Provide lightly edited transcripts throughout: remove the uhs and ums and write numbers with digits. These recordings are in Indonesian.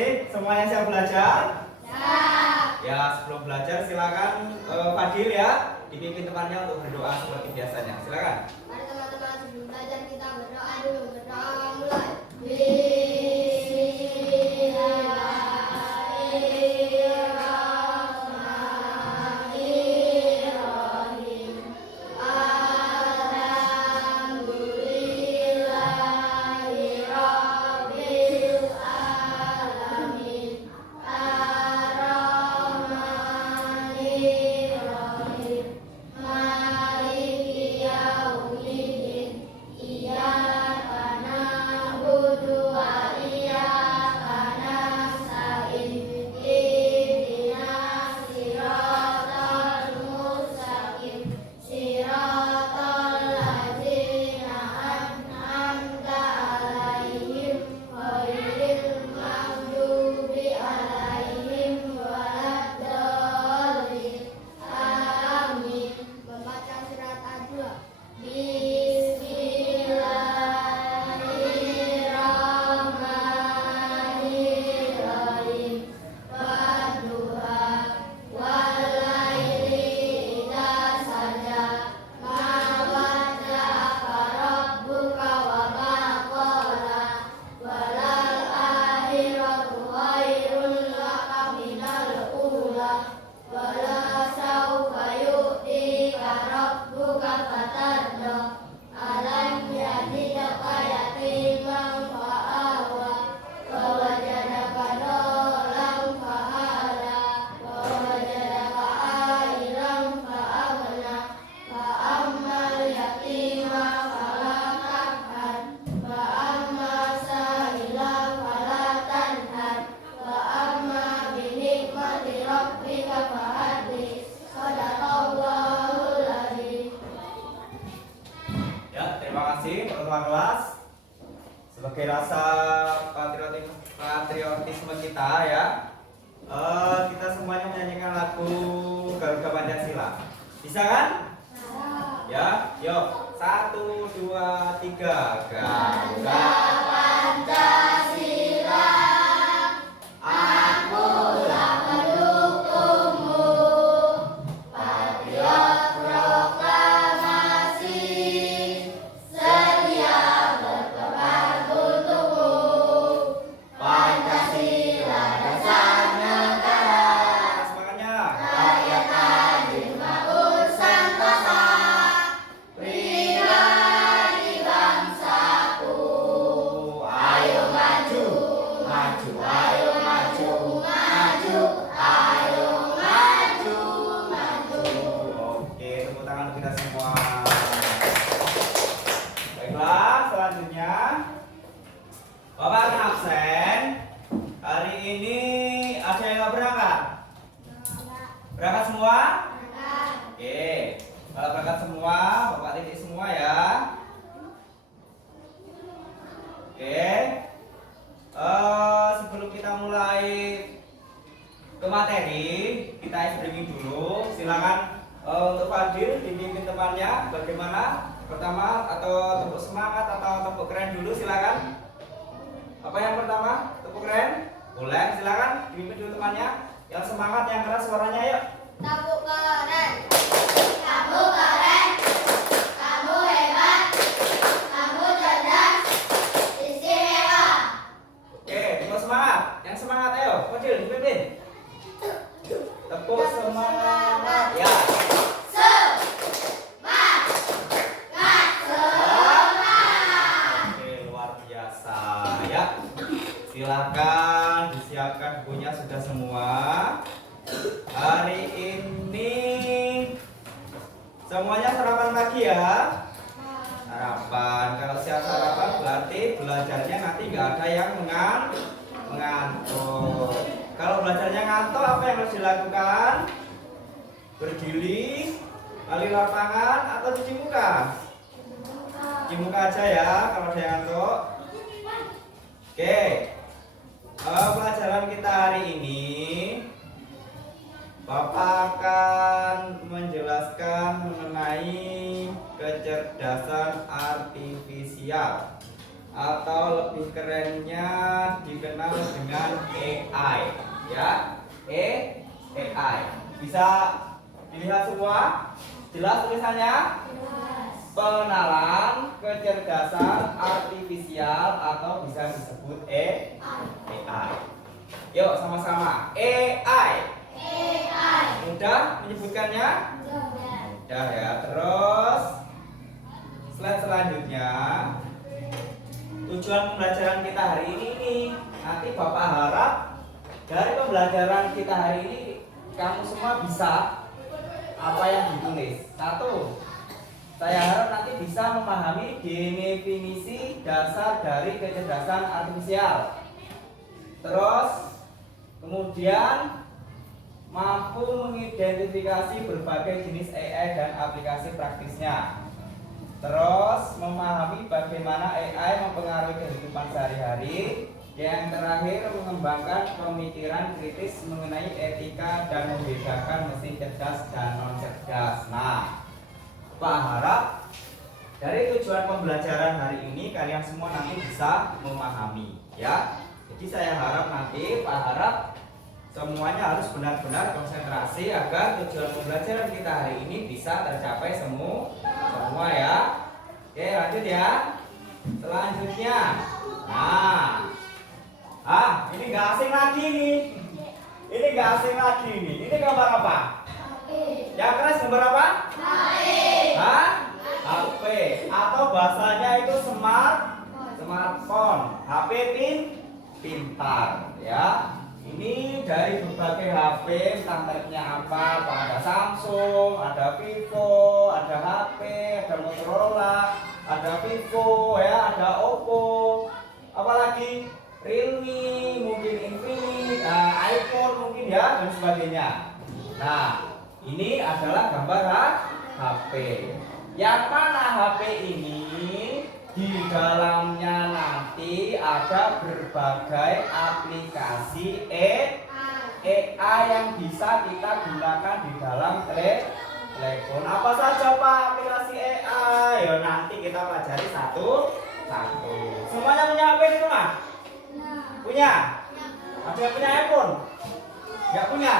kasih. Semuanya siap belajar? Siap. Ya, sebelum belajar silakan Fadil ya dipimpin temannya untuk berdoa seperti biasanya. Silakan. Mari teman-teman sebelum belajar kita berdoa dulu. Berdoa mulai. Kelas sebagai rasa patriotisme kita ya, kita semuanya menyanyikan lagu Garuda Pancasila. Bisa kan? Ya, yuk 1, 2, 3. Garuda Pancasila, akulah pendukungmu, patriot proklamasi, sedia berkorban untukmu. Pancasila dasar negara, semangatnya. Rakyat adil makmur sentosa, pribadi bangsaku. Ayo maju, maju, ayo maju, maju, ayo maju, maju. Oke, tepuk tangan untuk kita semua. Baiklah, selanjutnya Bapak akan absen. Hari ini ada yang nggak berangkat? Berangkat semua? Oke, kalau berangkat semua, Bapak titik semua ya. Oke, sebelum kita mulai ke materi, kita ice breaking dulu. Silakan untuk Fadil dipimpin temannya. Bagaimana? Pertama atau tepuk semangat atau tepuk keren dulu, silakan. Apa yang pertama? Tepuk keren? Boleh, silakan dipimpin dulu temannya. Yang semangat, yang keras suaranya, yuk. Tepuk keren. Kamu keren. Kamu hebat. Kamu cerdas. Istimewa. Oke, tepuk semangat. Yang semangat, ayo, Fadil dipimpin. Tepuk semangat, ya. Oke, luar biasa ya. Silakan disiapkan bukunya sudah semua. Hari ini semuanya sarapan pagi ya. Sarapan. Kalau siap sarapan berarti belajarnya nanti nggak ada yang mengantuk. Kalau belajarnya ngantuk, apa yang harus dilakukan? Berdiri, kali lapangan, atau cuci muka? Cuci muka aja ya kalau ada yang ngantuk. Oke, pelajaran kita hari ini Bapak akan menjelaskan mengenai kecerdasan artifisial, atau lebih kerennya dikenal dengan AI, ya. AI. Bisa dilihat semua? Jelas tulisannya? Pengenalan kecerdasan artifisial atau bisa disebut AI. Yuk sama-sama. AI. Mudah menyebutkannya? Mudah ya. Terus slide selanjutnya. Tujuan pembelajaran kita hari ini nanti Bapak harap dari pembelajaran kita hari ini kamu semua bisa apa yang ditulis. Satu, saya harap nanti bisa memahami definisi dasar dari kecerdasan artifisial. Terus kemudian mampu mengidentifikasi berbagai jenis AI dan aplikasi praktisnya. Terus memahami bagaimana AI mempengaruhi kehidupan sehari-hari. Yang terakhir mengembangkan pemikiran kritis mengenai etika dan membedakan mesin cerdas dan non cerdas. Nah, Pak harap dari tujuan pembelajaran hari ini kalian semua nanti bisa memahami, ya. Jadi saya harap nanti Pak harap semuanya harus benar-benar konsentrasi agar tujuan pembelajaran kita hari ini bisa tercapai semua ya. Oke, lanjut ya. Selanjutnya, ini nggak asing lagi nih. Ini nggak asing lagi nih. Ini gambar apa? Yang keras gambar apa? HP. Atau bahasanya itu smartphone. HP pintar, ya. Ini dari berbagai HP, entah mereknya apa, ada Samsung, ada Vivo, ada HP, ada Motorola, ada Vivo, ya, ada Oppo, apalagi Realme, mungkin Infinix, iPhone mungkin ya, dan sebagainya. Nah, ini adalah gambar HP. Yang mana HP ini di dalamnya nanti ada berbagai aplikasi AI yang bisa kita gunakan di dalam telepon. Apa saja Pak aplikasi AI? Ya nanti kita pelajari satu. Semuanya punya HP di rumah? Punya? Ada yang punya iPhone? Nggak punya?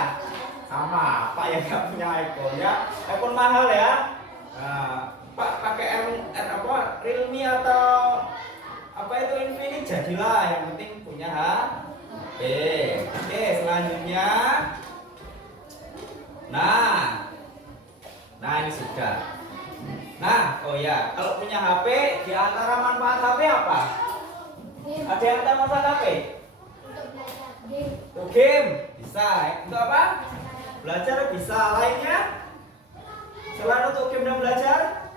Sama Pak yang nggak punya iPhone ya. iPhone mahal ya. Nah, Pak pakai Realme atau apa itu Infinix jadilah, yang penting punya HP. Oke, selanjutnya. Nah ini sudah. Nah, oh ya, kalau punya HP, di antara manfaat HP apa? Ada yang tahu manfaat HP? Untuk game bisa. Untuk apa? Belajar bisa. Lainnya? Selain untuk game dan belajar?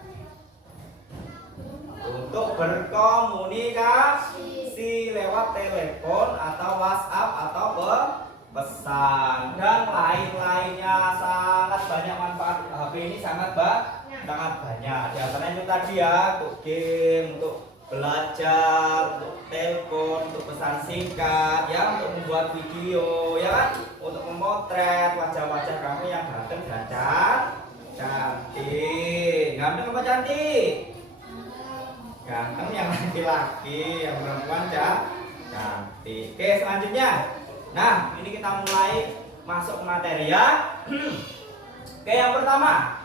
Untuk berkomunikasi lewat telepon atau WhatsApp atau pesan dan lain-lainnya. Sangat banyak manfaat HP ini, sangat banyak. Di antaranya itu tadi ya, untuk game, untuk belajar, untuk telepon, untuk pesan singkat, ya, untuk membuat video, ya kan, untuk memotret wajah-wajah kamu yang ganteng dan cantik. Ganteng apa cantik? Ganteng yang laki-laki, yang perempuan cantik. Oke, selanjutnya. Nah, ini kita mulai masuk ke materi ya. Oke, yang pertama,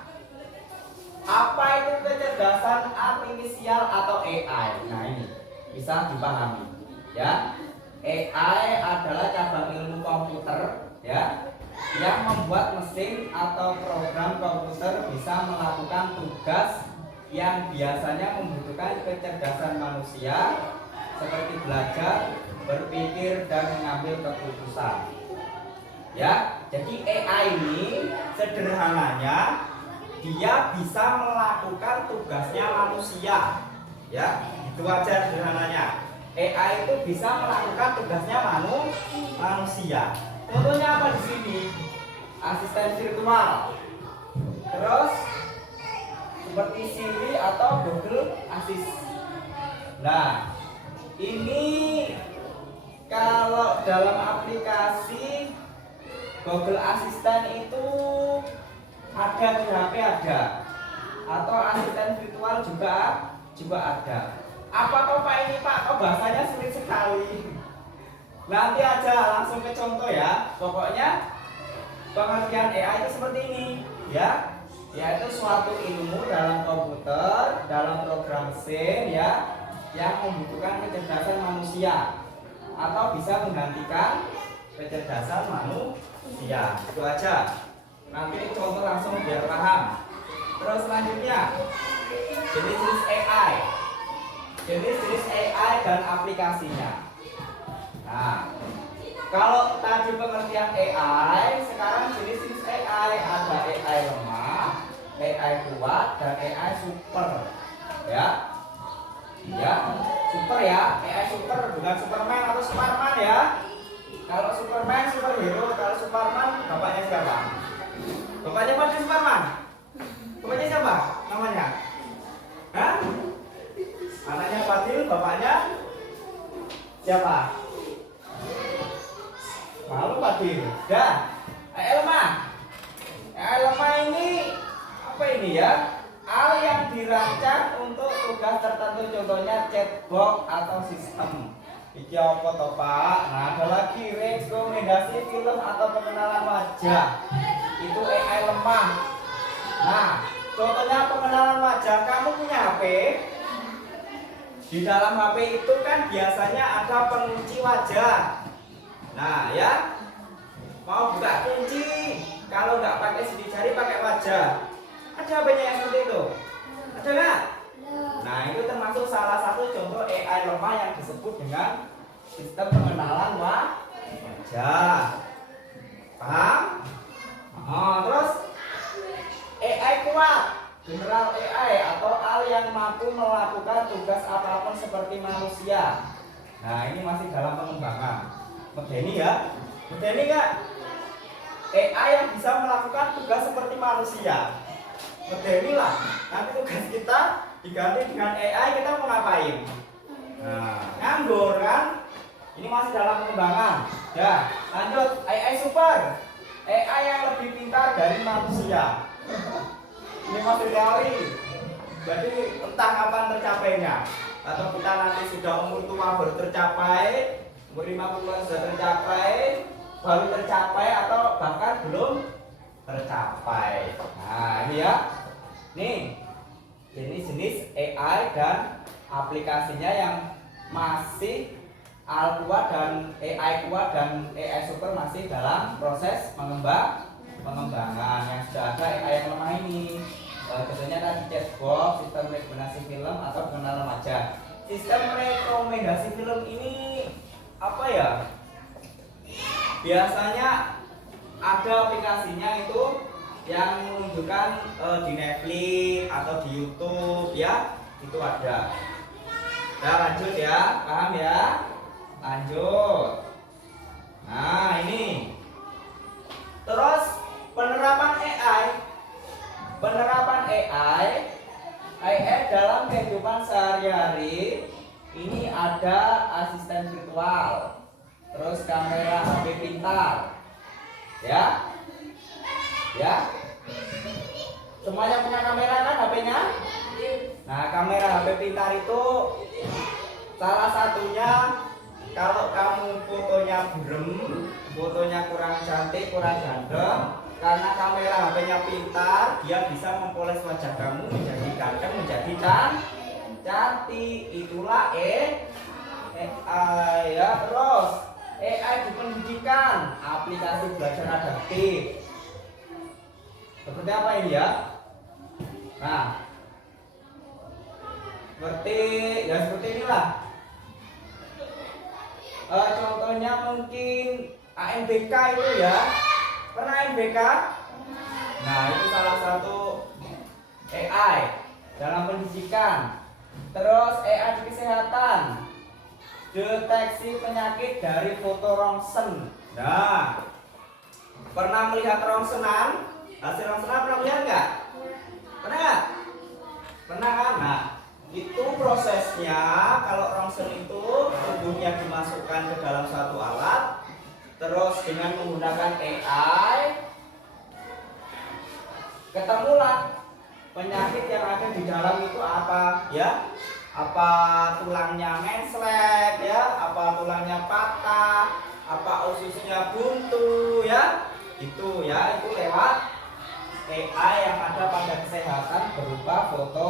apa itu kecerdasan artifisial atau AI? Nah, ini bisa dipahami ya. AI adalah cabang ilmu komputer ya, yang membuat mesin atau program komputer bisa melakukan tugas yang biasanya membutuhkan kecerdasan manusia seperti belajar, berpikir, dan mengambil keputusan. Ya, jadi AI ini sederhananya dia bisa melakukan tugasnya manusia. Ya, itu aja sederhananya. AI itu bisa melakukan tugasnya manusia. Contohnya apa di sini? Asisten virtual. Terus seperti Siri atau Google Assistant. Nah, ini kalau dalam aplikasi Google Assistant itu ada di HP ada, atau asisten virtual juga ada. Apa kok Pak ini Pak? Kok bahasanya sulit sekali? Nanti aja langsung ke contoh ya. Pokoknya pengertian AI itu seperti ini, ya. Yaitu suatu ilmu dalam komputer, dalam program mesin ya, yang membutuhkan kecerdasan manusia atau bisa menggantikan kecerdasan manusia. Itu aja. Nanti contoh langsung biar paham. Terus selanjutnya jenis-jenis AI. Jenis-jenis AI dan aplikasinya. Nah, kalau tadi pengertian AI, sekarang jenis-jenis AI ada AI lemah, AI kuat, dan AI super. Ya, ya, super ya. AI super bukan Superman atau Superman ya. Kalau Superman superhero, kalau Superman bapaknya siapa? Bapaknya Fadil Superman. Bapaknya siapa? Namanya? Hah? Anaknya Fadil, bapaknya siapa? Malu Fadil. Dah. Elma. Elma ini apa ini ya? Hal yang dirancang untuk tugas tertentu, contohnya chatbot atau sistem. Iki apa toh Pak? Nah, ada lagi rekomendasi film atau pengenalan wajah. Itu AI lemah. Nah, contohnya pengenalan wajah. Kamu punya HP? Di dalam HP itu kan biasanya ada pengunci wajah. Nah ya, mau buka kunci, kalau nggak pakai sidik jari pakai wajah. Ada banyak yang seperti itu. Ada nggak? Nah itu termasuk salah satu contoh AI lemah yang disebut dengan sistem pengenalan wajah. Paham? Terus AI kuat, general AI atau hal yang mampu melakukan tugas apapun seperti manusia. Nah ini masih dalam pengembangan. Medeni ya, medeni nggak? AI yang bisa melakukan tugas seperti manusia. Medeni lah. Nanti tugas kita diganti dengan AI, kita mau ngapain? Nah, nganggur kan? Ini masih dalam pengembangan. Ya, lanjut AI super. AI yang lebih pintar dari manusia. Ini masih teori. Jadi entah kapan tercapainya. Atau kita nanti sudah umur tua baru tercapai, umur 50-an sudah tercapai, baru tercapai atau bahkan belum tercapai. Nah ini ya, nih jenis-jenis AI dan aplikasinya yang masih kuat dan AI kuat dan AI super masih dalam proses pengembangan. Yang sudah ada AI yang lemah ini, contohnya tadi chatbot, sistem rekomendasi film atau pengenalan wajah. Sistem rekomendasi film ini apa ya? Biasanya ada aplikasinya itu yang menunjukkan di Netflix atau di YouTube ya, itu ada. Nah lanjut ya, paham ya? Lanjut. Nah ini. Terus penerapan AI. Penerapan AI dalam kehidupan sehari-hari ini ada asisten virtual, terus kamera HP pintar, ya, ya. Semuanya punya kamera kan HP-nya? Nah, kamera HP pintar itu salah satunya kalau kamu fotonya burem, fotonya kurang cantik, kurang ganteng, karena kamera HP-nya pintar, dia bisa mempoles wajah kamu menjadi ganteng, menjadi cantik. Itulah AI ya. Terus AI di pendidikan, aplikasi belajar adaptif. Seperti apa ini ya? Nah, seperti inilah. Contohnya mungkin ANBK itu ya. Pernah ANBK? Nah, itu salah satu AI dalam pendidikan. Terus AI di kesehatan, deteksi penyakit dari foto rongsen. Nah, pernah melihat rongsenan? Hasil rongsenan pernah melihat nggak? Pernah nggak? Pernah kan? Nah, itu prosesnya kalau rongsen itu tubuhnya dimasukkan ke dalam satu alat, terus dengan menggunakan AI ketemulah penyakit yang ada di dalam itu apa ya. apa tulangnya menslet ya, apa tulangnya patah, apa ususnya buntu ya, itu ya, itu lewat AI yang ada pada kesehatan berupa foto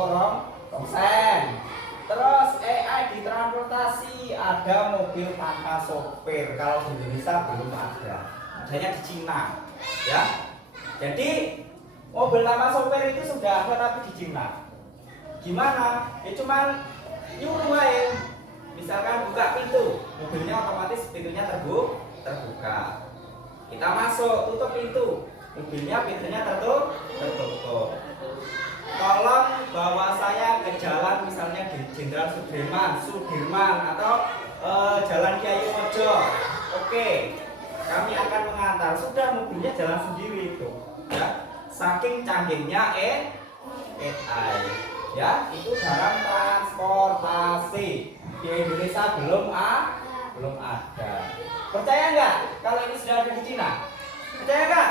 ronsen. Terus AI di transportasi, ada mobil tanpa sopir. Kalau di Indonesia belum ada, adanya di Cina ya. Jadi mobil tanpa sopir itu sudah ada tapi di Cina. Gimana? Ya cuman nyuruh aja. Misalkan buka pintu, mobilnya otomatis pintunya terbuka. Kita masuk, tutup pintu, mobilnya pintunya tertutup. Tolong bawa saya ke jalan misalnya di Jenderal Sudirman atau Jalan Kiai Mojo. Oke, kami akan mengantar. Sudah, mobilnya jalan sendiri itu. Ya, saking canggihnya AI. Ya, itu dalam transportasi di Indonesia belum ada. Percaya nggak kalau ini sudah ada di Cina? Percaya nggak?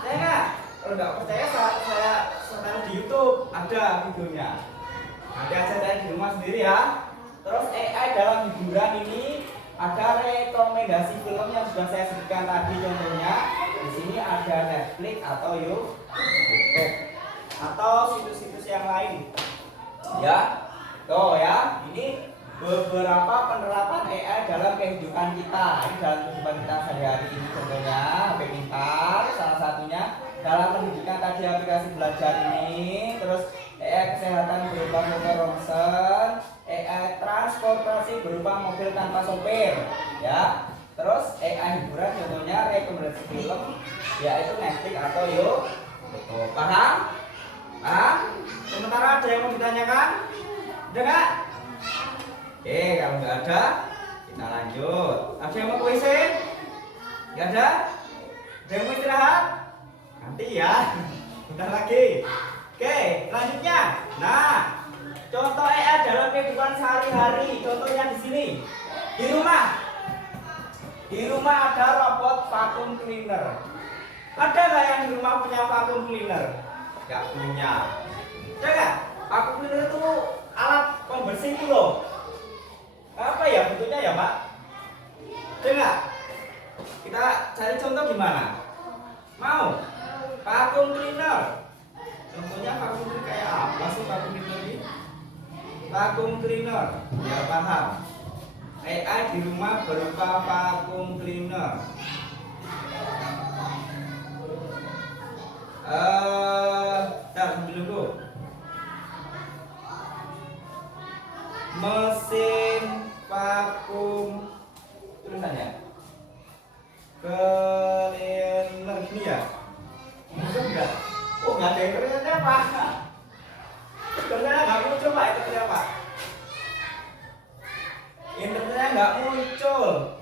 Percaya nggak? Kalau nggak percaya saya setel di YouTube, ada videonya. Nanti aja saya di rumah sendiri ya. Terus AI dalam hiburan ini ada rekomendasi film yang sudah saya sebutkan tadi, contohnya di sini ada Netflix atau YouTube atau situs-situs yang lain ya. Tuh ya, ini beberapa penerapan AI dalam kehidupan kita. Ini dalam kehidupan kita sehari-hari ini, contohnya HP pintar salah satunya, dalam pendidikan tadi aplikasi belajar ini, terus AI kesehatan berupa foto ronsen, AI transportasi berupa mobil tanpa sopir ya. Terus AI hiburan contohnya rekomendasi film yaitu Netflix atau YouTube. Paham? Sementara ada yang mau ditanyakan? Ada nggak? Oke, kalau nggak ada, kita lanjut. Ada yang mau puisi? Nggak ada? Ada yang mau istirahat? Nanti ya, bentar lagi. Oke, selanjutnya. Nah, contoh AI dalam kehidupan sehari-hari. Contohnya di sini, di rumah. Di rumah ada robot vacuum cleaner. Ada nggak yang di rumah punya vacuum cleaner? Nggak punya. Ada nggak? Vacuum cleaner itu alat pembersih itu loh. Apa ya bentuknya ya Pak? Ada nggak? Kita cari contoh gimana? Mau? Vacuum cleaner. Contohnya vacuum cleaner kayak apa sih vacuum cleaner ini? Vacuum cleaner, biar paham. AI di rumah berupa vacuum cleaner. Dulu. Mesin vakum tulisannya cleaner ini ya? Enggak. Oh, nggak ada internetnya Pak. Internetnya nggak muncul Pak, internetnya Pak. Internetnya nggak muncul.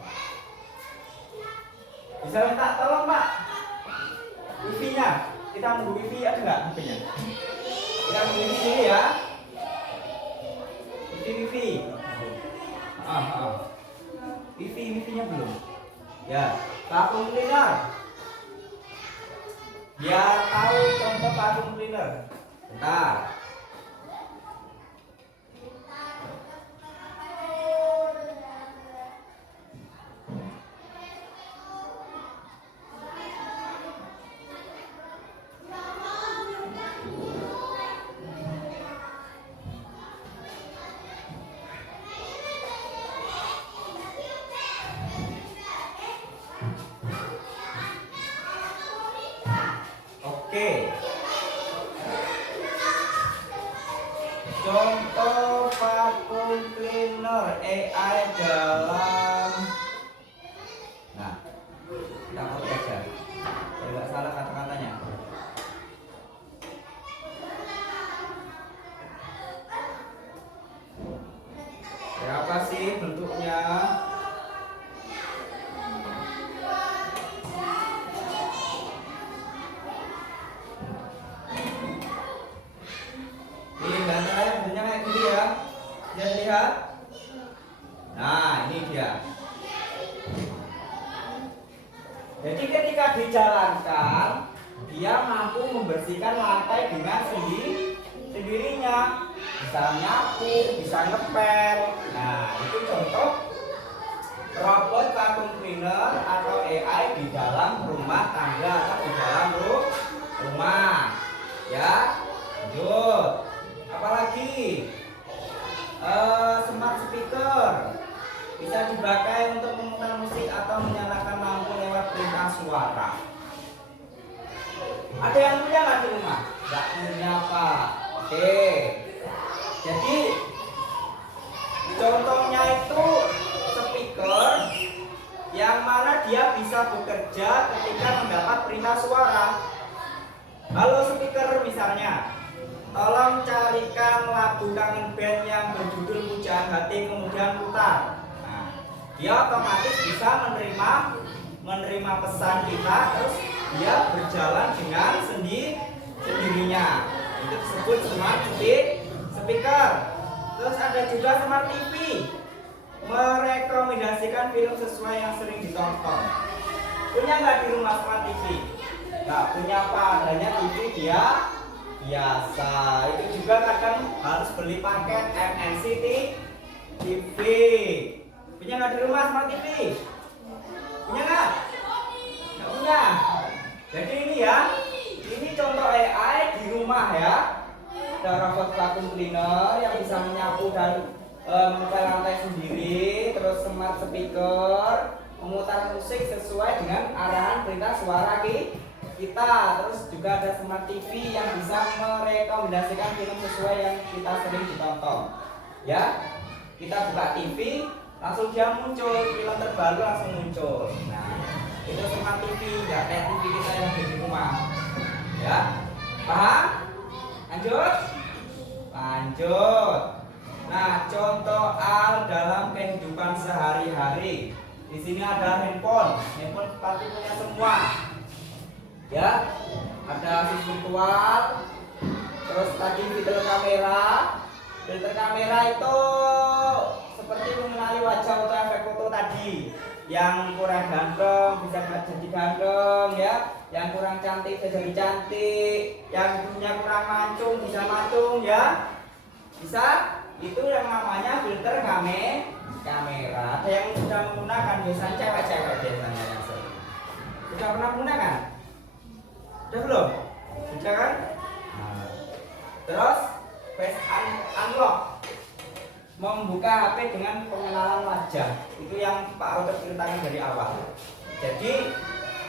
Bisa minta tolong Pak. Wifi-nya, kita nunggu wifi ada nggak wifi-nya? Kita nunggu wifi dulu ya. Wifi. Wifi-nya belum. Ya, vacuum cleaner. Biar tahu contoh vacuum cleaner. Bentar. Oke. Contoh vacuum cleaner AI dalam. Nah, kita copy aja. Kalau nggak salah kata-katanya. Kayak apa sih bentuknya? Lihat. Nah, ini dia. Jadi ketika dijalankan, dia mampu membersihkan lantai dengan sendirinya, bisa nyapu, bisa ngepel. Nah, itu contoh robot vacuum cleaner atau AI di dalam rumah tangga atau di dalam rumah. Ya, lanjut. Apalagi smart speaker bisa dipakai untuk memutar musik atau menyalakan lampu lewat perintah suara. Ada yang punya nggak di rumah? Nggak punya, Pak. Oke. Jadi contohnya itu speaker yang mana dia bisa bekerja ketika mendapat perintah suara. Halo speaker misalnya, tolong carikan lagu kangen band yang berjudul Pujaan Hati kemudian putar. Nah, dia otomatis bisa menerima pesan kita, terus dia berjalan dengan sendirinya. Itu disebut smart speaker. Terus ada juga smart TV, merekomendasikan film sesuai yang sering ditonton. Punya nggak di rumah smart TV? Nggak punya, Pak. Adanya TV dia biasa. Itu juga kadang harus beli paket MNC TV. Punya nggak di rumah smart TV? Punya nggak? Nggak punya. Jadi ini ya, ini contoh AI di rumah ya. Ada robot vacuum cleaner yang bisa menyapu dan mengepel lantai sendiri. Terus smart speaker memutar musik sesuai dengan arahan perintah suara kita. Terus juga ada smart TV yang bisa merekomendasikan film sesuai yang kita sering ditonton. Ya, kita buka TV, langsung dia muncul, film terbaru langsung muncul. Nah, itu smart TV, nggak kayak TV kita yang di rumah. Ya, paham? Lanjut. Nah, contoh al dalam kehidupan sehari-hari. Di sini ada handphone pasti punya semua. Ya, ada asis virtual. Terus tadi fitur kamera. Filter kamera itu seperti mengenali wajah atau efek foto tadi. Yang kurang ganteng bisa jadi ganteng ya. Yang kurang cantik bisa jadi cantik. Yang punya kurang mancung bisa mancung ya. Bisa. Itu yang namanya filter kamera. Ada yang sudah menggunakan, biasanya cewek-cewek biasanya yang sering. Sudah pernah menggunakan? Sudah belum? Sudah kan? Nah. Terus face unlock, membuka HP dengan pengenalan wajah. Itu yang Pak Robert ceritakan dari awal. Jadi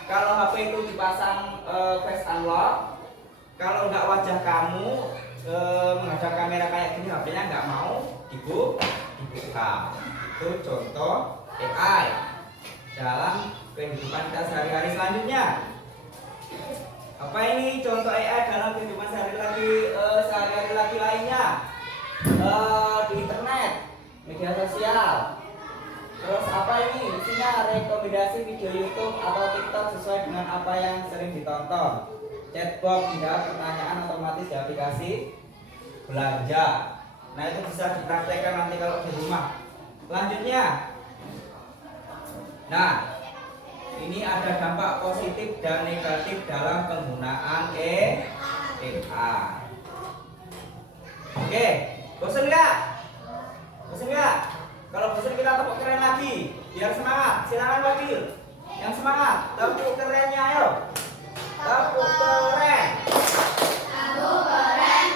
kalau HP itu dipasang face unlock, kalau nggak wajah kamu menghadap kamera kayak gini, HP-nya nggak mau dibuka. Itu contoh AI dalam kehidupan kita sehari-hari. Selanjutnya, apa ini contoh AI dalam kehidupan sehari-hari lagi lainnya? Di internet, media sosial. Terus apa ini? Isinya rekomendasi video YouTube atau TikTok sesuai dengan apa yang sering ditonton. Chatbot menjawab pertanyaan otomatis di aplikasi belanja. Nah, itu bisa dipraktekkan nanti kalau di rumah. Selanjutnya, nah, ini ada dampak positif dan negatif dalam penggunaan AI. Oke, bosan nggak? Kalau bosan kita tepuk keren lagi, biar semangat. Silakan wakil, yang semangat, tepuk kerennya ayo. Tepuk keren. Kamu keren.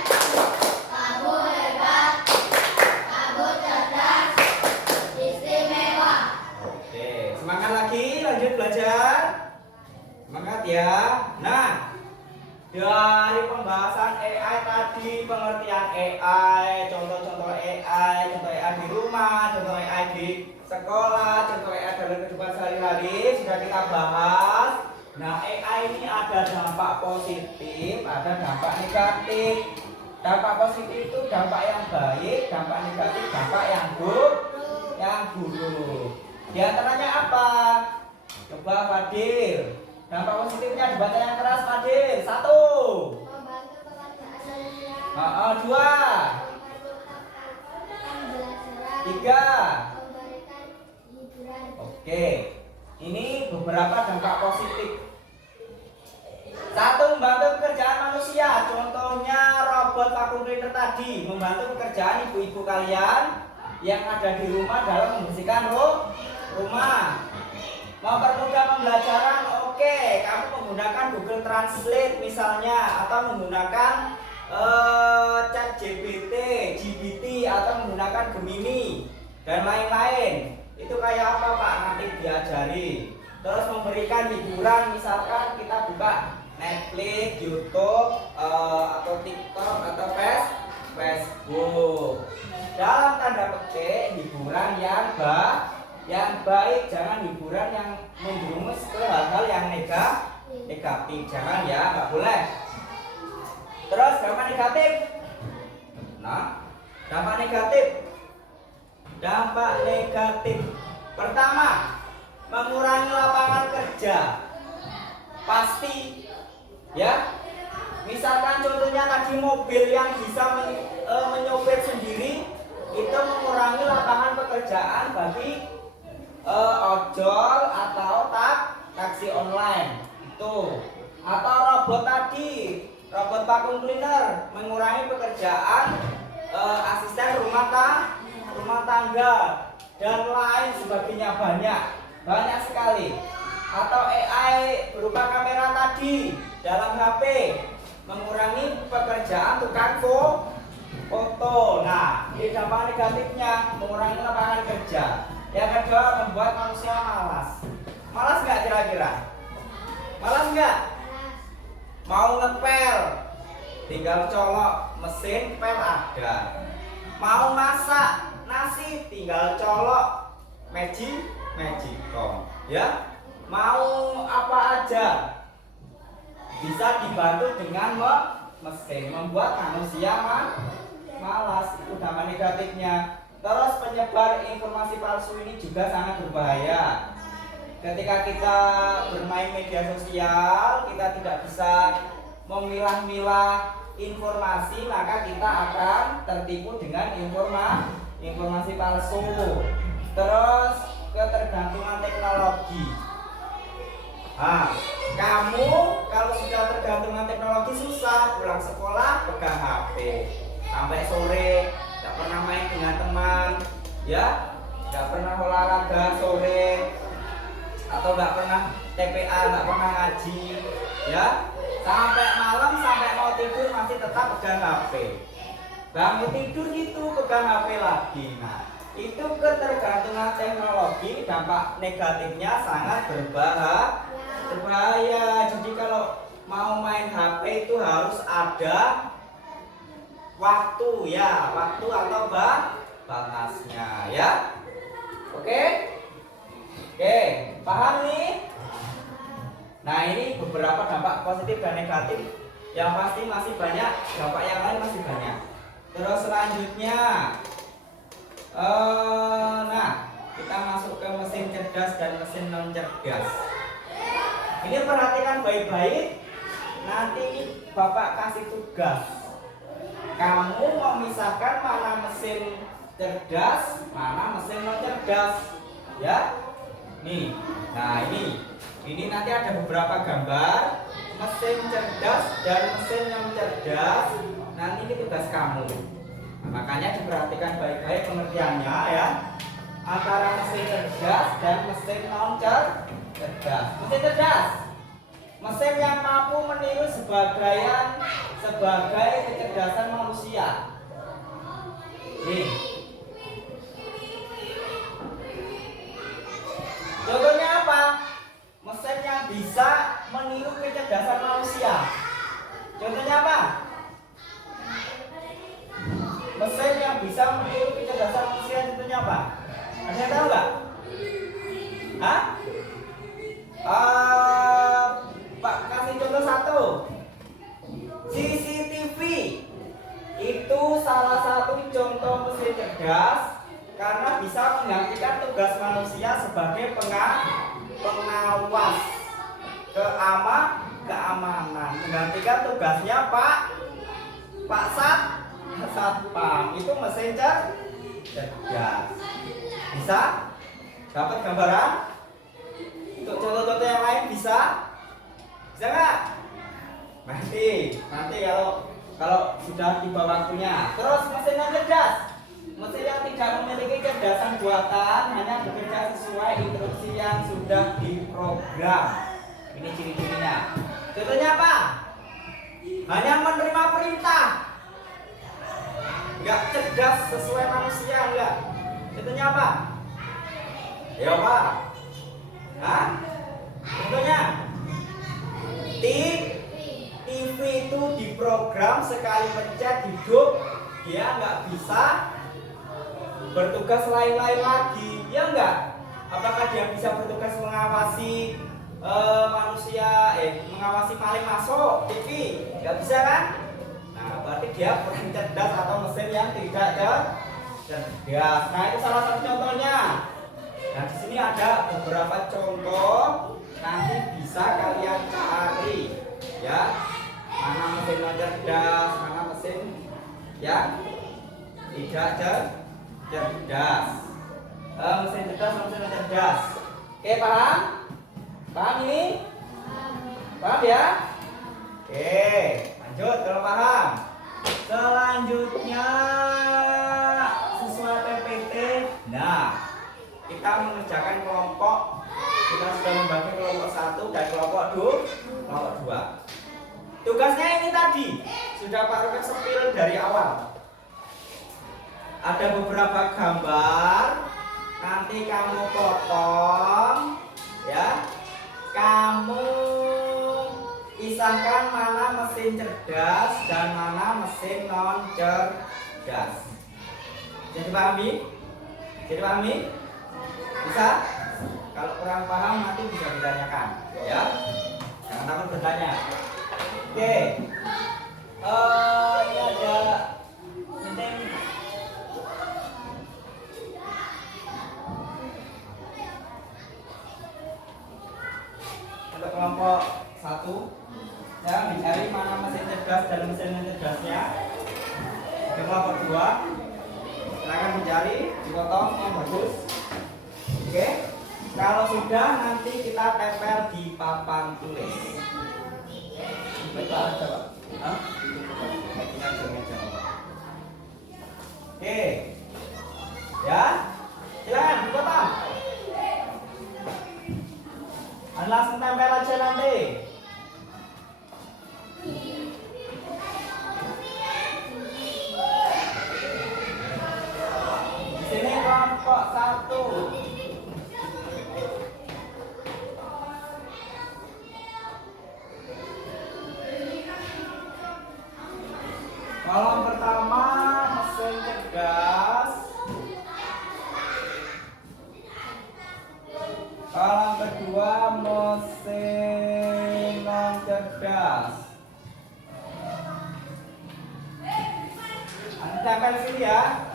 Kamu hebat. Kamu cerdas. Istimewa. Oke, semangat lagi, lanjut belajar. Semangat ya. Nah, dari pembahasan AI tadi, pengertian AI, contoh-contoh AI di rumah, contoh AI di sekolah, contoh AI dalam kehidupan sehari-hari sudah kita bahas. Nah, AI ini ada dampak positif, ada dampak negatif. Dampak positif itu dampak yang baik, dampak negatif dampak yang buruk. Di antaranya apa? Coba Fadil. Dampak positifnya dibaca yang keras, Fadil. 1. Membantu pekerjaan manusia. 2. Pembelajaran. 3. Memberikan hiburan. Oke. Ini beberapa dampak positif. 1. Membantu pekerjaan manusia. Contohnya robot robot vacuum cleaner tadi membantu pekerjaan ibu-ibu kalian yang ada di rumah dalam membersihkan rumah. Mempermudah pembelajaran, oke, kamu menggunakan Google Translate misalnya, atau menggunakan ChatGPT, GPT, atau menggunakan Gemini dan lain-lain. Itu kayak apa Pak? Nanti diajari. Terus memberikan hiburan, misalkan kita buka Netflix, YouTube, atau TikTok, atau Facebook. Dalam tanda petik hiburan yang baik, jangan hiburan yang menjerumus ke hal-hal yang negatif. Jangan ya, nggak boleh. Terus dampak negatif. Nah, dampak negatif. Dampak negatif. Pertama, mengurangi lapangan kerja. Pasti ya. Misalkan contohnya tadi mobil yang bisa menyopir sendiri itu mengurangi lapangan pekerjaan bagi ojol atau taksi online itu. Atau robot tadi, robot vacuum cleaner mengurangi pekerjaan asisten rumah tangga dan lain sebagainya, banyak sekali. Atau AI berupa kamera tadi dalam HP mengurangi pekerjaan tukang foto. Nah, ini dampak negatifnya, mengurangi lapangan kerja. Yang kedua, membuat manusia malas. Malas nggak kira-kira? Malas nggak? Mau ngepel, tinggal colok, mesin pel ada. Mau masak nasi, tinggal colok, magicom, ya. Mau apa aja bisa dibantu dengan mesin, membuat manusia malas. Itu dampak negatifnya. Terus penyebar informasi palsu ini juga sangat berbahaya. Ketika kita bermain media sosial, kita tidak bisa memilah-milah informasi, maka kita akan tertipu dengan informasi palsu. Terus ketergantungan teknologi. Nah, kamu kalau sudah tergantungan teknologi susah, pulang sekolah pegang HP sampai sore, tidak pernah main dengan teman, ya, tidak pernah olahraga sore, atau nggak pernah TPA, nggak pernah ngaji, ya, sampai malam, sampai mau tidur masih tetap pegang HP. Bangun tidur itu pegang HP lagi. Nah, itu ketergantungan teknologi, dampak negatifnya sangat berbahaya. Jadi kalau mau main HP itu harus ada waktu, ya, waktu atau batasnya, ya. Oke, paham nih? Nah, ini beberapa dampak positif dan negatif. Yang pasti masih banyak, dampak yang lain masih banyak. Terus selanjutnya, nah, kita masuk ke mesin cerdas dan mesin non cerdas. Ini perhatikan baik-baik. Nanti Bapak kasih tugas. Kamu memisahkan mana mesin cerdas, mana mesin non cerdas, ya. Nih, nah ini nanti ada beberapa gambar mesin cerdas dan mesin non cerdas. Nanti ini tugas kamu. Nah, makanya diperhatikan baik-baik pengertiannya, ya. Antara mesin cerdas dan mesin non cerdas. Mesin cerdas, mesin yang mampu meniru sebagai kecerdasan manusia. Nih, contohnya apa? Mesin yang bisa meniru kecerdasan manusia. Contohnya apa? Mesin yang bisa meniru kecerdasan manusia, contohnya apa? Ada yang tahu nggak? Hah? Pak, kasih contoh satu. CCTV itu salah satu contoh mesin cerdas karena bisa menggantikan tugas manusia sebagai pengawas keamanan, menggantikan tugasnya Pak Satpam. Itu mesin cerdas. Bisa dapat gambaran? Untuk contoh-contoh yang lain bisa nggak? Nanti kalau kalau sudah tiba waktunya. Terus mesin yang cerdas, mesin yang tidak memiliki kecerdasan buatan, hanya bekerja sesuai instruksi yang sudah diprogram. Ini ciri-cirinya. Contohnya apa? Hanya menerima perintah, nggak cerdas sesuai manusia, enggak. Contohnya apa? Ya Pak. Hah? Contohnya TV itu diprogram sekali pencet hidup, dia nggak bisa bertugas lain-lain lagi, ya enggak? Apakah dia bisa bertugas mengawasi manusia, mengawasi maling masuk TV? Nggak bisa kan? Nah, berarti dia kurang cerdas atau mesin yang tidak cerdas. Nah, itu salah satu contohnya. Nah, di sini ada beberapa contoh, nanti bisa kalian cari, ya. Mana mesin yang cerdas, mana mesin yang tidak cerdas. Mesin cerdas, mesin yang cerdas. Oke, paham? Paham ini? Paham ya? Oke, lanjut kalau paham. Selanjutnya sesuai PPT. Nah, kita mengerjakan kelompok. Kita sudah membagi kelompok 1 dan kelompok 2. Tugasnya ini tadi sudah Pak Rufik sepil dari awal. Ada beberapa gambar, nanti kamu potong, ya. Kamu pisahkan mana mesin cerdas dan mana mesin non cerdas. Jadi pahami? Jadi pahami? Bisa? Kalau kurang paham nanti bisa ditanyakan, ya. Jangan takut bertanya. Oke. Ini ada mesin untuk kelompok 1, ya, mencari mana mesin cerdas dan mesin non cerdasnya. Untuk kelompok 2, silakan mencari, dipotong yang bagus. Oke. Kalau sudah, nanti kita tempel di papan tulis. Betul aja, Pak. Oke. Ya. Silakan dipotong. Langsung tempel aja nanti. Di sini kelompok 1. Kolom pertama mesin cerdas. Kolom kedua mesin non cerdas. Anda tempel sini ya.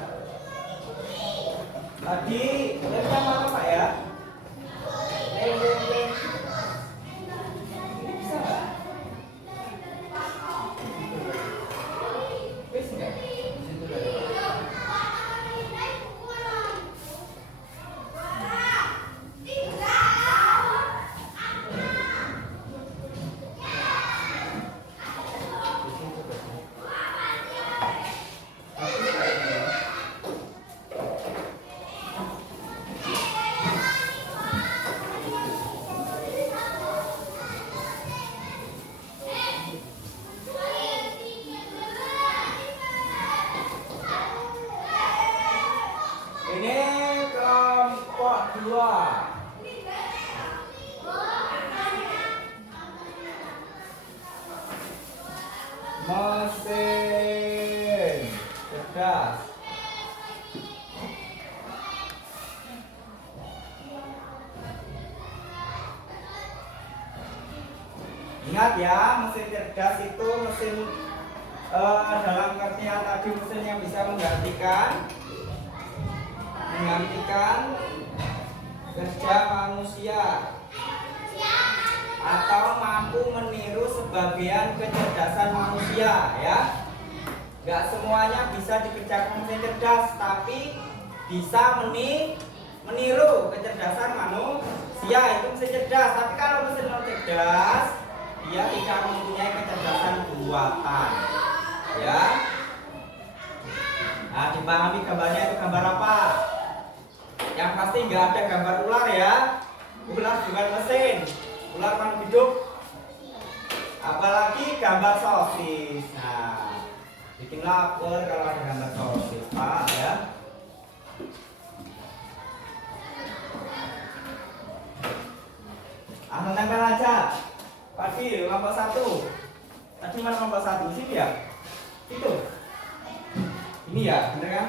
Tadi lemnya mana Pak ya? Lem. Ini bisa nggak? Bisa nggak? Situ ada. Ini kelompok 2. Mesin cerdas. Ingat ya, mesin cerdas itu mesin dalam artian tadi mesin yang bisa menggantikan kerja manusia atau mampu meniru sebagian kecerdasan manusia, ya. Gak semuanya bisa dikerjakan mesin cerdas, tapi bisa meniru kecerdasan manusia, itu mesin cerdas. Tapi kalau mesin non cerdas, dia tidak mempunyai kecerdasan buatan. Ya. Nah, dipahami gambarnya itu gambar apa? Yang pasti nggak ada gambar ular ya. Ular bukan mesin. Ular makhluk hidup. Apalagi gambar sosis. Nah, bikin lapar kalau ada gambar sosis, Pak ya. Nempel aja. Padi kelompok 1. Tadi mana kelompok 1? Sini ya? Itu. Ini ya, bener kan?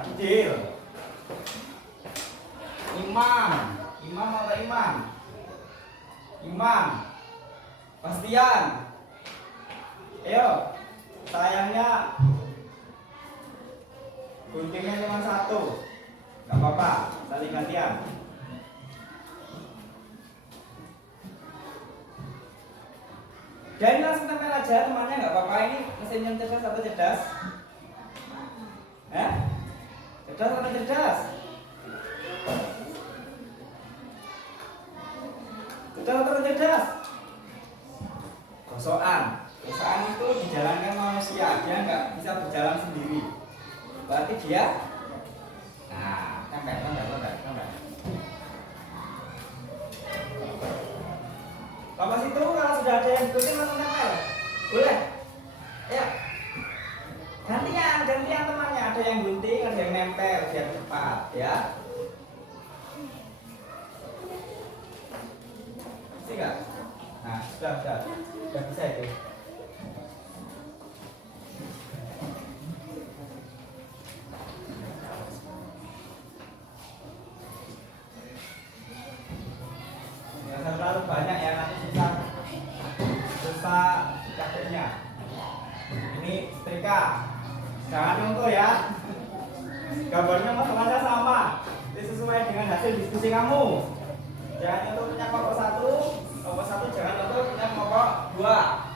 Adil. Imam. Imam apa imam? Imam. Bastian. Ayo. Sayangnya guntingnya cuma 1. Gak apa-apa, saling gantian. Dan langsung tempel aja temannya, nggak apa-apa. Ini mesin yang cerdas atau cerdas? Cerdas atau cerdas? Cerdas atau cerdas? Gosokan. Gosokan itu dijalankan manusia, dia nggak bisa berjalan sendiri. Berarti dia, nah, tempel. Bapak situ kalau sudah ada yang ikutin langsung tempel. Boleh? Ya. Gantian temannya. Ada yang gunting, ada yang nempel biar cepat ya. Bisa nggak? Nah, sudah bisa itu. Jangan terlalu banyak ya, nanti susah capeknya. Ini setrika, jangan nyontoh ya. Gambarnya masalahnya sama, ini sesuai dengan hasil diskusi kamu. Jangan nyontoh punya kelompok 1, jangan nyontoh punya kelompok 2.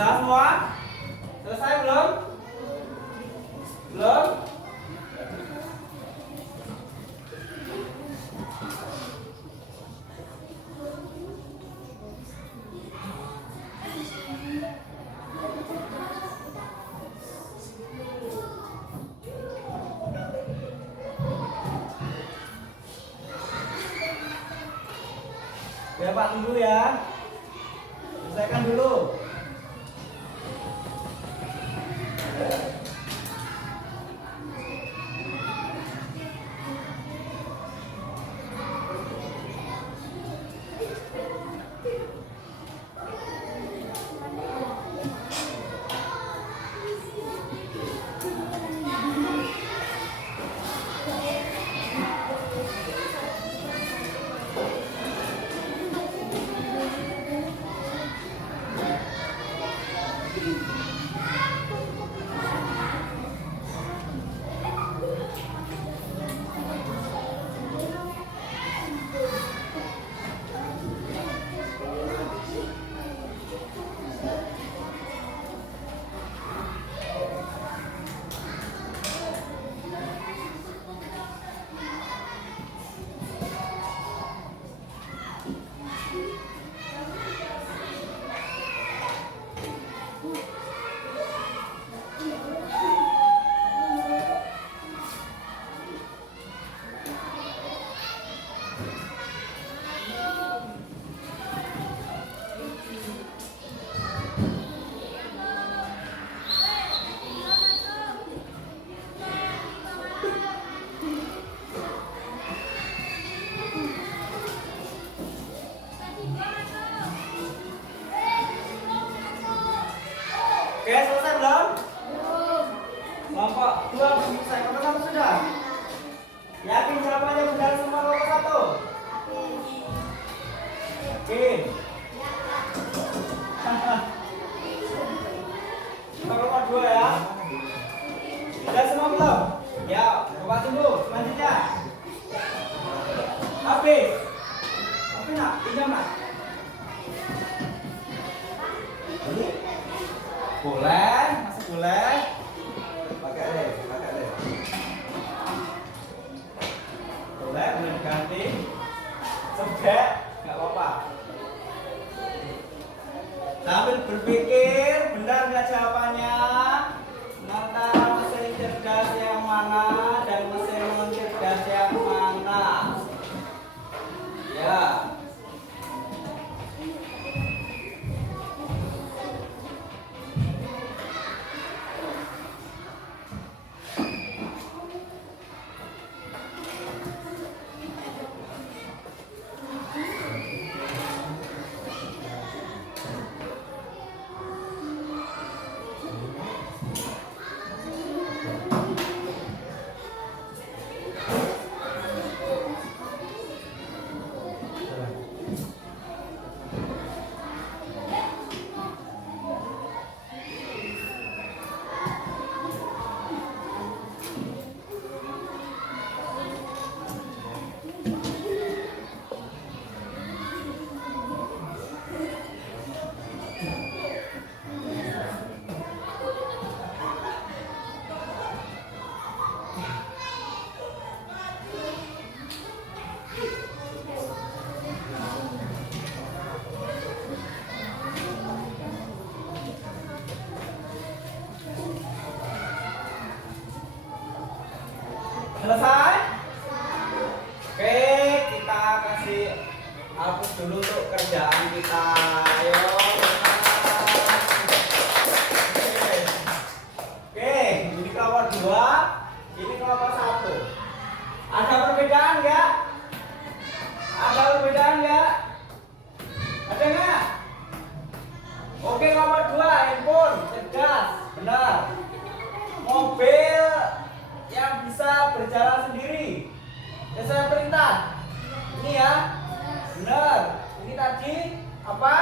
Bisa semua? Selesai belum? Belum? Ya Pak, tunggu ya. Selesaikan dulu. Oke, selesai belum? Kelompok 2 belum selesai. Kelompok 1 sudah? Yakin jawabannya benar semua kelompok 1? Yakin? Kelompok 2 ya? Sudah semua belum? Ya, coba tunggu. Selanjutnya habis. Oke nak, pinjam nak. Boleh, masih boleh. Pakai deh. Boleh, boleh diganti. Sobek, nggak apa-apa. Sambil berpikir, benar nggak jawabannya? Antara mesin cerdas yang mana dan mesin non-cerdas yang mana? Ya. Selesai? Oke, kita kasih hapus dulu untuk kerjaan kita. Ayo. Oke, ini kelompok 2, ini kelompok 1. Ada perbedaan nggak? Ada perbedaan nggak? Ada nggak? Oke, kelompok 2, handphone, cerdas, benar. Mobil yang bisa berjalan sendiri. Ya saya perintah. Ini ya, benar. Ini tadi apa?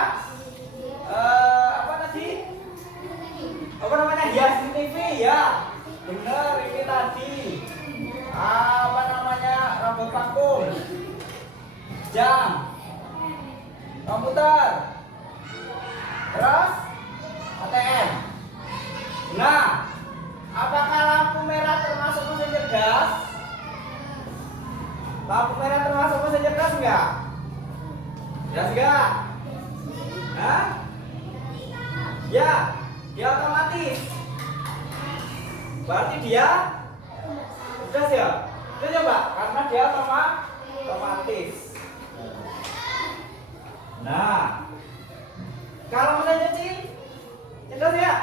Apa tadi? Apa namanya? Hias TV ya. Benar, ini tadi. Apa namanya? Rambut vakum. Jam. Komputer. Terus ATM. Nah, apakah lampu merah termasuk mesin cerdas? Lampu merah termasuk mesin cerdas enggak? Cerdas enggak? Hah? Ya, dia otomatis. Berarti dia cerdas ya? Itu coba, karena dia otomatis. Nah, kalau mesin cuci, cerdas ya?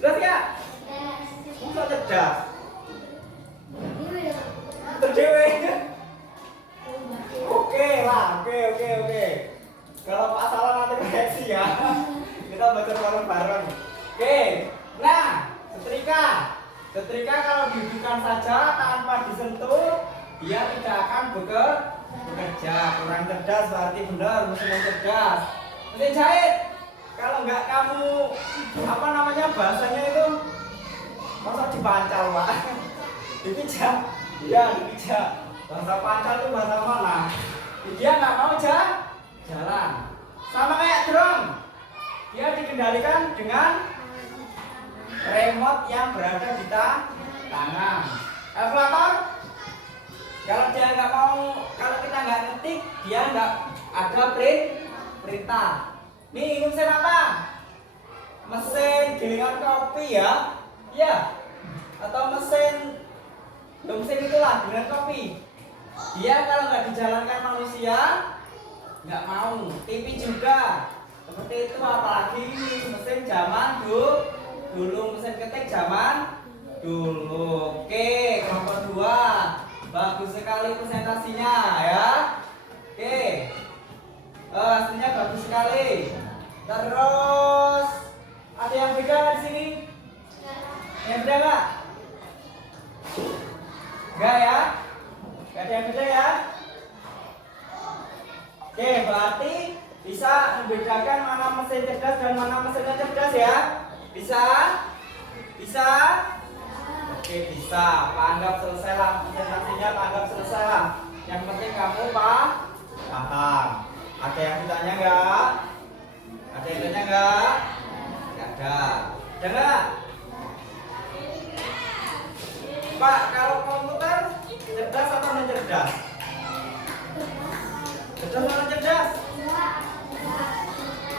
Cerdas ya? Masa cerdas? Terdewe. Oke lah, oke. Kalau Pak salah nanti koreksi ya. Kita baca bareng-bareng. Oke. Nah, setrika kalau dihidupkan saja tanpa disentuh, dia tidak akan bekerja. Kurang cerdas berarti benar, mesin yang cerdas. Mesin jahit, kalau nggak kamu bahasanya itu masa dipancal Pak. Dipijak, ya dipijak. Bahasa pancal itu bahasa mana? Dia nggak mau jalan. Sama kayak drone, dia dikendalikan dengan remote yang berada di tangan. Kalkulator, kalau dia nggak mau, kalau kita nggak ngetik, dia nggak ada perintah. Nih, ini mesin apa? Mesin gilingan kopi ya, iya. Atau mesin itulah gilingan kopi. Dia kalau nggak dijalankan manusia, nggak mau. TV juga seperti itu, apalagi mesin zaman dulu mesin ketik zaman dulu. Oke, kelompok 2 bagus sekali presentasinya ya. Oke, hasilnya bagus sekali. Terus ada yang beda di sini? Yang beda nggak? Enggak ya? Nggak ada yang beda ya? Oke, berarti bisa membedakan mana mesin cerdas dan mana mesinnya cerdas ya? Bisa? Bisa? Oke, bisa. Anggap selesai lah presentasinya, anggap selesai lah. Yang penting kamu paham. Ada yang ditanya enggak? Ada yang tanya enggak? Enggak ada. Ada enggak? Pak, kalau komputer cerdas atau non cerdas? Cerdas atau non cerdas?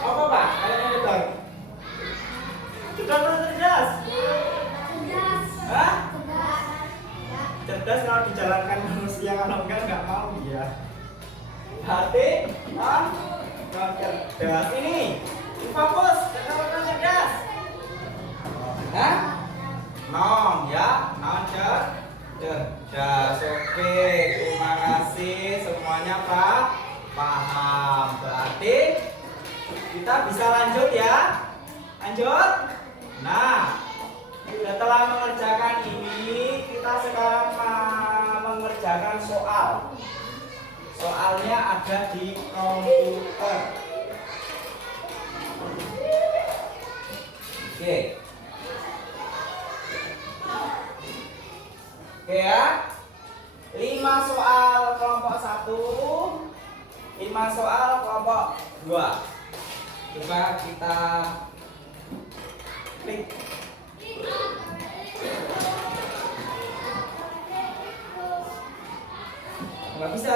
Apa Pak? Kalian yang betul? Cerdas atau non cerdas? Hah? Cerdas kalau dijalankan manusia, kalau enggak mau ya. Hati, non cerdas. Ini fokus, cerdas atau cerdas? Hah? Non ya, non cerdas. Oke, terima kasih semuanya Pak. Paham. Berarti kita bisa lanjut ya. Lanjut. Nah, setelah mengerjakan ini, kita sekarang mengerjakan soal. Soalnya ada di komputer. Oke. Oke ya. 5 soal kelompok 1, 5 soal kelompok 2. Coba kita klik. Nggak bisa.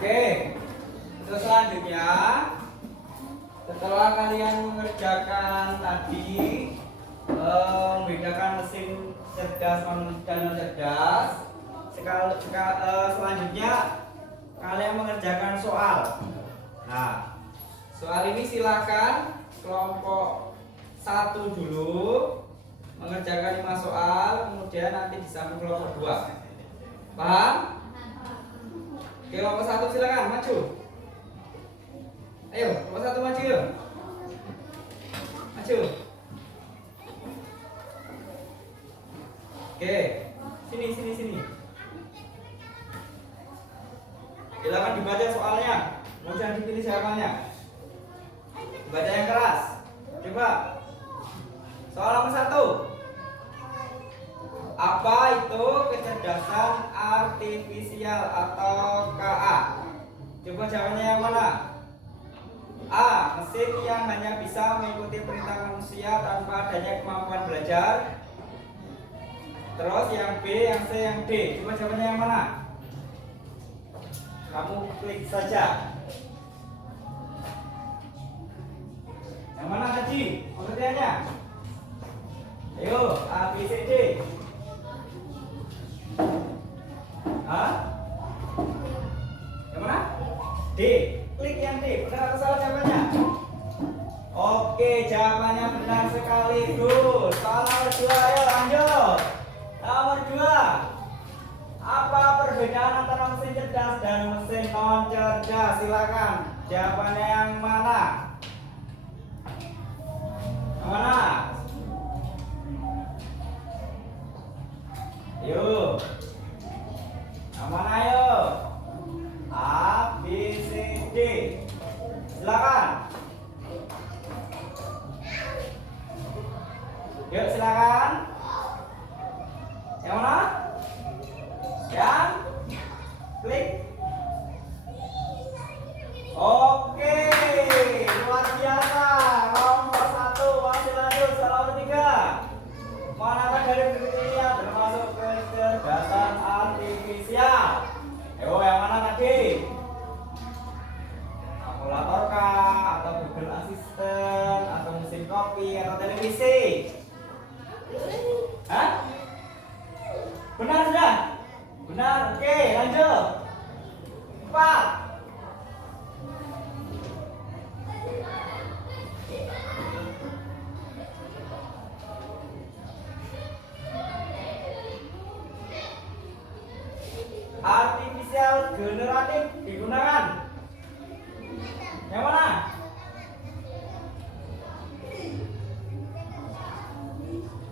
Oke, terus selanjutnya setelah kalian mengerjakan tadi membedakan mesin cerdas dan non cerdas, selanjutnya kalian mengerjakan soal. Nah, soal ini silakan kelompok 1 dulu mengerjakan 5 soal, kemudian nanti disambung kelompok 2. Paham? Kelompok 1 silakan maju. Ayo, kelompok 1 maju yuk. Maju. Oke, sini. dibaca soalnya. Kemudian dipilih jawabannya. Baca yang keras. Coba. Soal nomor 1. Apa itu kecerdasan artifisial atau KA? Coba jawabannya yang mana? A. Mesin yang hanya bisa mengikuti perintah manusia tanpa adanya kemampuan belajar. Terus yang B, yang C, yang D. Coba jawabannya yang mana? Kamu klik saja. Yang mana tadi? Pengertiannya? Ayo, A, B, C, D. Hah? Yang mana? D. Klik yang D. Benar atau salah jawabannya? Oke, jawabannya benar sekali. Good. Soal nomor 2, ayo lanjut. Nomor 2. Apa perbedaan antara mesin cerdas dan mesin non cerdas? Silakan. Jawabannya yang mana? Yang mana? Yuk. Yang mana ayo? A, B, C, D. Silakan. Yuk silakan. Yang mana? Yang klik. Oke, luar biasa. Nomor 1 masih lanjut. Soal nomor 3. Manakah dari berikut ini yang termasuk kecerdasan artifisial? Ayo, yang mana tadi? Kalkulator kah? Atau Google Assistant? Atau mesin kopi? Atau televisi? Hah? Benar sudah? Benar, oke lanjut. 4. Artificial generatif digunakan. Yang mana?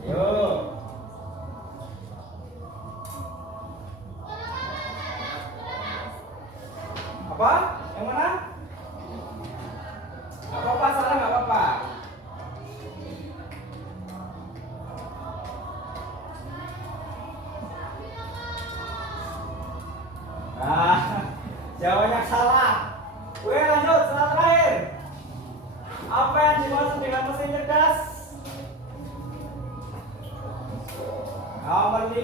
Yuk. Apa? Yang mana? Gak apa-apa, salah gak apa-apa. Nah, jawabannya salah. Oke lanjut, soal terakhir. Apa yang dimaksud dengan mesin cerdas? Nomor 5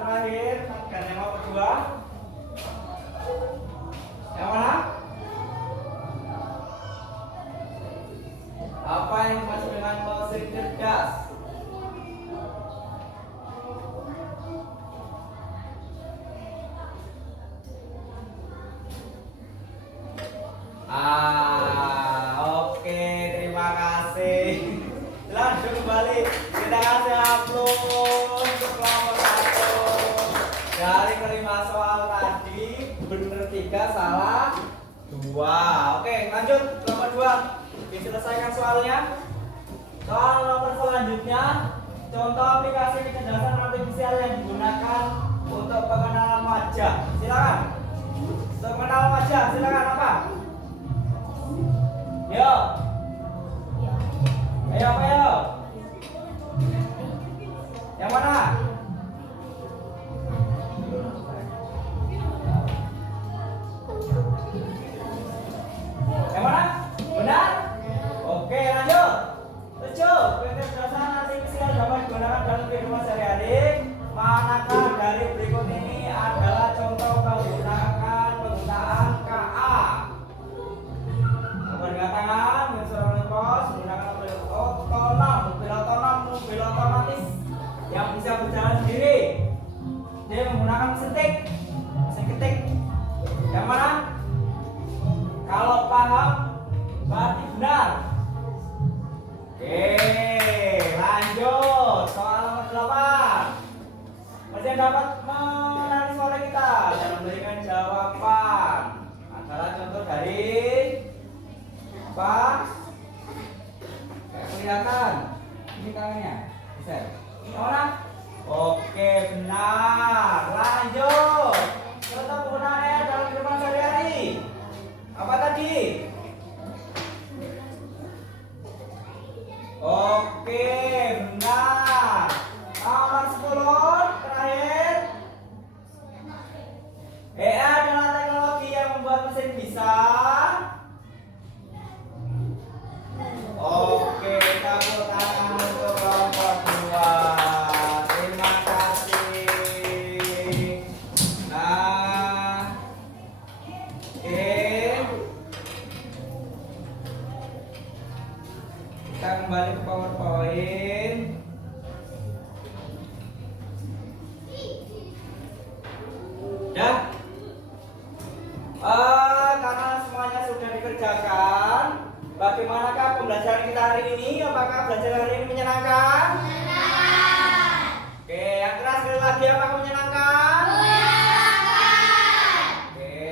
terakhir dan yang nomor 2. Yang mana? Apa yang dimaksud dengan mesin cerdas? Oke, terima kasih. Lanjut kembali. Kita kasih upload untuk nomor 1. Dari kelima soal tadi benar 3, salah 2. Oke, lanjut nomor 2. Diselesaikan soalnya. Soal nomor selanjutnya, contoh aplikasi kecerdasan artifisial yang digunakan untuk pengenalan wajah. Silakan. Untuk pengenalan wajah, silakan apa? Yo. Ayo apa yo? Yang mana? Yang mana? Benar? Oke, lanjut. Tujuh. Kecerdasan artifisial dapat digunakan dalam kehidupan sehari-hari. Manakah dari berikut ini adalah contoh penggunaan KA? Tangan, menyusun pos, menggunakan mobil otomatis yang bisa berjalan sendiri. Dia menggunakan mesin ketik. Yang mana? Kalau paham, berarti benar. Oke, lanjut. Soal nomor 8. Mesin dapat mengenali suara kita dan memberikan jawaban. Adalah contoh dari apa? Kayak kelihatan. Ini tangannya. Bisa. Mana? Oke, benar. Lanjut. Contoh penggunaannya dalam kehidupan sehari-hari. Apa tadi? Oke, benar. Nomor 10 terakhir. Adalah teknologi yang membuat mesin bisa. Oke, tepuk tangan untuk kelompok 2. Terima kasih. Nah, oke. Kita kembali ke PowerPoint. Dah. Karena semuanya sudah dikerjakan, bagaimanakah pembelajaran kita hari ini? Apakah belajar hari ini menyenangkan? Menyenangkan. Oke, yang keras sekali lagi, apakah menyenangkan? Menyenangkan. Oke.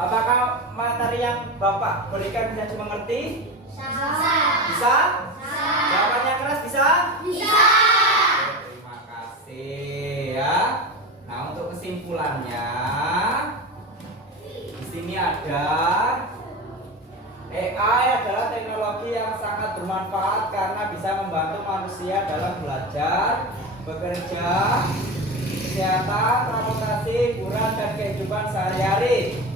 Apakah materi yang Bapak berikan bisa dimengerti? Bisa. Bisa? Jawabannya keras bisa? Bisa. Oke, terima kasih ya. Nah, untuk kesimpulannya, di sini ada AI adalah teknologi yang sangat bermanfaat karena bisa membantu manusia dalam belajar, bekerja, kesehatan, transportasi, hiburan, dan kehidupan sehari-hari.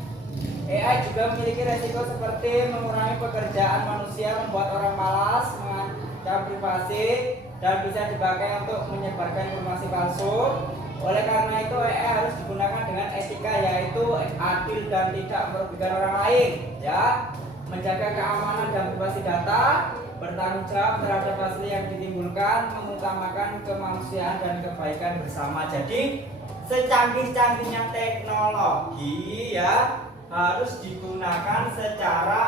AI juga memiliki resiko seperti mengurangi pekerjaan manusia, membuat orang malas, mengancam privasi, dan bisa dipakai untuk menyebarkan informasi palsu. Oleh karena itu, AI harus digunakan dengan etika, yaitu adil dan tidak merugikan orang lain, ya. Menjaga keamanan dan privasi data, bertanggung jawab terhadap hasil yang ditimbulkan, mengutamakan kemanusiaan dan kebaikan bersama. Jadi, secanggih-canggihnya teknologi ya harus digunakan secara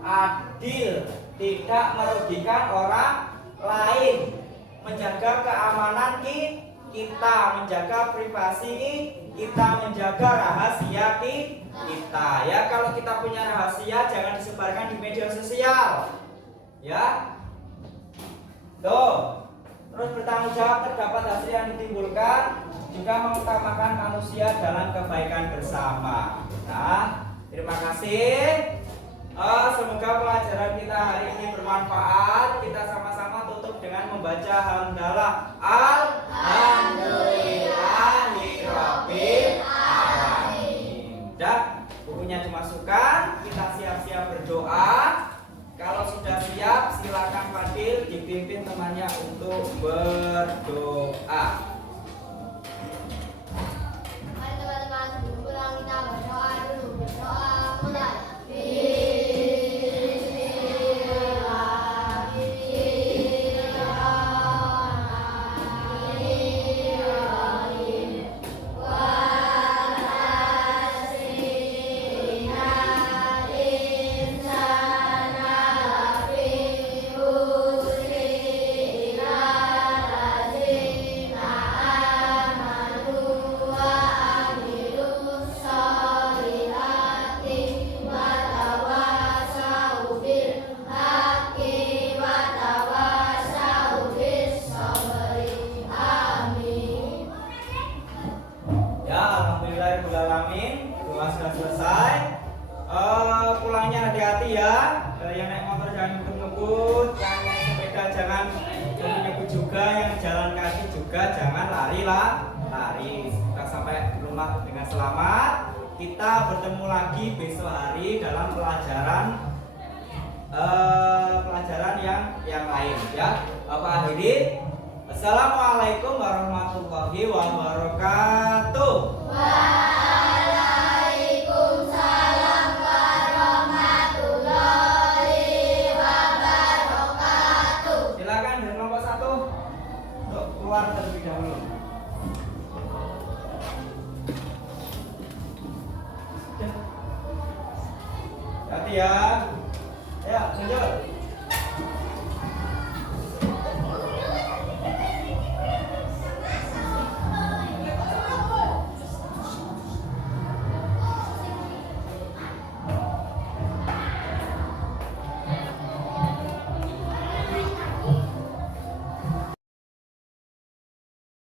adil, tidak merugikan orang lain, menjaga keamanan kita, menjaga privasi kita, menjaga rahasia kita. Ya, kalau kita punya rahasia jangan disebarkan di media sosial. Ya. Tuh. Terus bertanggung jawab terdapat hasil yang ditimbulkan, juga mengutamakan manusia dalam kebaikan bersama. Nah, terima kasih. Semoga pelajaran kita hari ini bermanfaat. Kita sama-sama tutup dengan membaca hamdalah. Alhamdulillahirabbil alamin. Dan bukunya dimasukkan. Kita siap-siap berdoa. Kalau sudah siap, silakan Fadil dipimpin temannya untuk berdoa. Mari teman-teman sebelum pulang kita berdoa dulu. Berdoa mulai. Alhamdulillahirobbilalamin, doa sudah selesai. Pulangnya hati-hati ya. Yang naik motor jangan ngebut-ngebut, yang naik sepeda jangan ngebut juga, yang jalan kaki juga jangan lari. Kita sampai rumah dengan selamat. Kita bertemu lagi besok hari dalam pelajaran yang lain ya. Bapak akhiri. Assalamualaikum warahmatullahi wabarakatuh. Waalaikumsalam warahmatullahi wabarakatuh. Silakan dari kelompok 1 untuk keluar terlebih dahulu. Hati ya. Ya, lanjut.